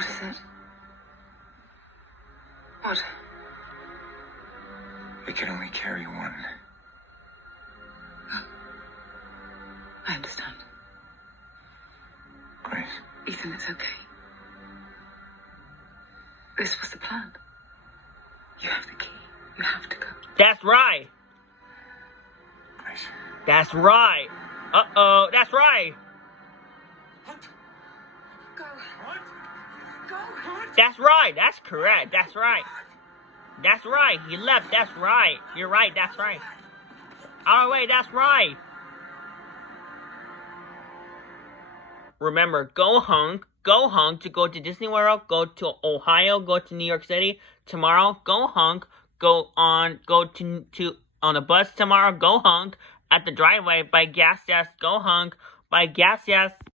What is it? What? It can only carry one. I understand. Grace. Ethan, it's okay. This was the plan. You have the key. You have to go. That's right. Grace. That's right. Uh-oh, that's right. What? Go. What? Go. What? That's right. That's correct. That's right. That's right. He left. That's right. You're right. That's right. Oh, wait. That's right. Remember, go honk to go to Disney World, go to Ohio, go to New York City. Tomorrow, go honk, go to on a bus tomorrow, go honk. At the driveway, buy gas, yes, go honk, buy gas, yes.